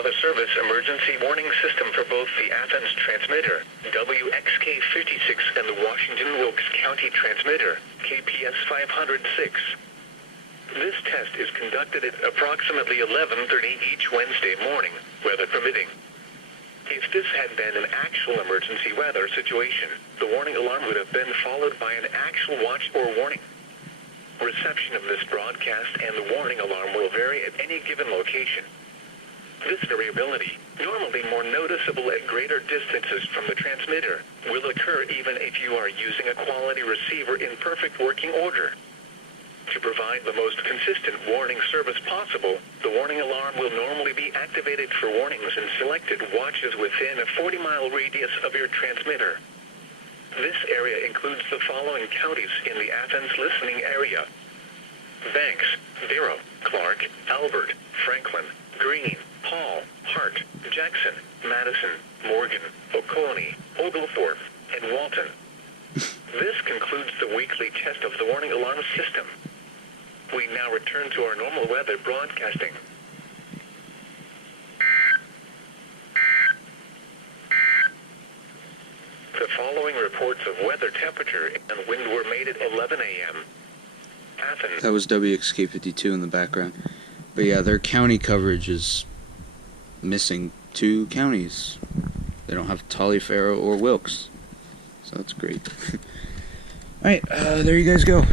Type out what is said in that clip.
another service emergency warning system for both the Athens transmitter, WXK56, and the Washington-Wilkes County transmitter, KPS 506. This test is conducted at approximately 11:30 each Wednesday morning, weather permitting. If this had been an actual emergency weather situation, the warning alarm would have been followed by an actual watch or warning. Reception of this broadcast and the warning alarm will vary at any given location. This variability, normally more noticeable at greater distances from the transmitter, will occur even if you are using a quality receiver in perfect working order. To provide the most consistent warning service possible, the warning alarm will normally be activated for warnings in selected watches within a 40-mile radius of your transmitter. This area includes the following counties in the Athens listening area: Banks, Barrow, Clark, Albert, Franklin, Greene, Hall, Hart, Jackson, Madison, Morgan, Oconee, Oglethorpe, and Walton. This concludes the weekly test of the warning alarm system. We now return to our normal weather broadcasting. The following reports of weather temperature and wind were made at 11 a.m. Athens. That was WXK52 in the background. But yeah, their county coverage is missing 2 counties. They don't have Taliaferro or Wilkes. So that's great. Alright, there you guys go.